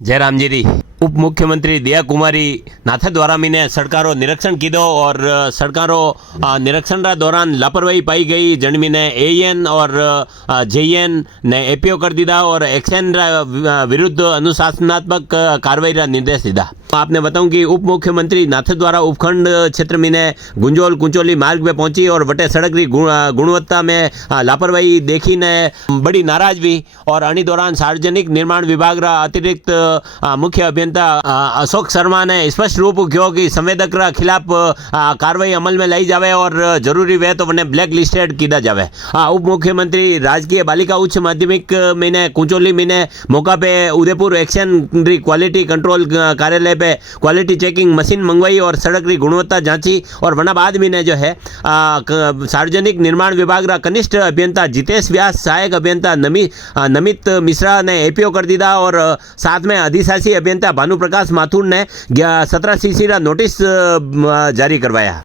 जयराम जी दी उप मुख्यमंत्री दिया कुमारी नाथ द्वारा मैंने सड़कारों निरीक्षण कीधो और सड़कारों निरीक्षण रा दौरान लापरवाही पाई गई जन ने एएन और जेएन ने एपीओ कर दीदा और एक्शन विरुद्ध अनुशासनात्मक कार्रवाई रा निर्देश दीदा। आपने बताऊं कि उप मुख्यमंत्री नाथ द्वारा उपखंड क्षेत्र में गुंजोल कुंचोली मार्ग पे पहुंची और वटे सड़क की गुणवत्ता में लापरवाही देखी ने बड़ी नाराज हुई और अणी दौरान सार्वजनिक निर्माण विभाग रा अतिरिक्त मुख्य अभियंता अशोक शर्मा ने स्पष्ट रूप कहो कि संवेदक रा खिलाफ कार्रवाई अमल में लाई जावे और जरूरी वे तो उन्हें ब्लैक लिस्टेड कीधा जावे। उप मुख्यमंत्री राजकीय बालिका उच्च माध्यमिक में कुंचोली में मौका पे उदयपुर एक्शन क्वालिटी कंट्रोल कार्यालय पे क्वालिटी चेकिंग मशीन मंगवाई और सड़क की गुणवत्ता जांची और वना बाद में जो है सार्वजनिक निर्माण विभाग रा कनिष्ठ अभियंता जितेश व्यास, सहायक अभियंता नमित मिश्रा ने एपीओ कर दीदा और साथ में अधिशासी अभियंता भानु प्रकाश माथुर ने 17 सीसी रा नोटिस जारी करवाया।